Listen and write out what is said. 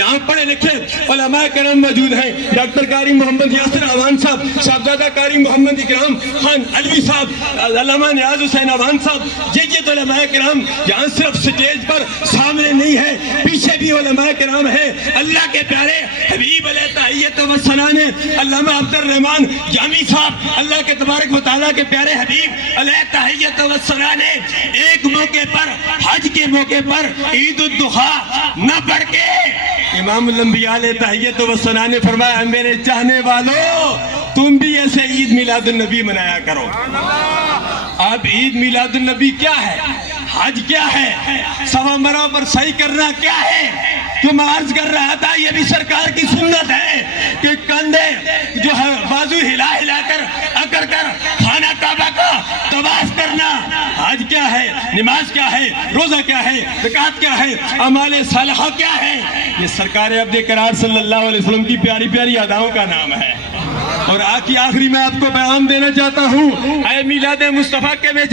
یہاں پڑھے لکھے علماء کرام موجود ہیں، ڈاکٹر قاری محمد یاسر اعوان صاحب، صاحبزادہ قاری محمد اکرام خان علوی صاحب، علامہ نیاز حسین اعوان صاحب، یہ علماء کرام یہاں صرف سٹیج پر سامنے نہیں ہے، پیچھے بھی علماء کرام ہیں۔ اللہ کے پیارے حبیب علیہ تحیت و ثنا نے علامہ عبد الرحمن جامی صاحب، اللہ کے تبارک و تعالیٰ کے پیارے حبیب علیہ تحیت و ثنا نے ایک موقع پر، حج کے موقع پر عید الضحیٰ نہ پڑھ کے امام الانبیاء علیہ تحیت و ثنا نے فرمایا میرے چاہنے والوں تم بھی ایسے عید میلاد النبی منایا کرو۔ اب عید میلاد النبی کیا ہے؟ حج کیا ہے؟ سوا مرہ پر صحیح کرنا کیا ہے؟ جو میں عرض کر رہا تھا یہ بھی سرکار کی سنت ہے کہ کندھے جو ہے بازو ہلا ہلا کر اکڑ کر خانہ کعبہ کا طواف کرنا۔ حج کیا ہے؟ نماز کیا ہے؟ روزہ کیا ہے؟ زکوٰۃ کیا ہے؟ اعمال صالحہ کیا ہے؟ یہ سرکار عبد قرار صلی اللہ علیہ وسلم کی پیاری پیاری اداؤں کا نام ہے۔ اور آخری میں آپ کو پیغام دینا چاہتا ہوں، اے میلاد مصطفیٰ کے میں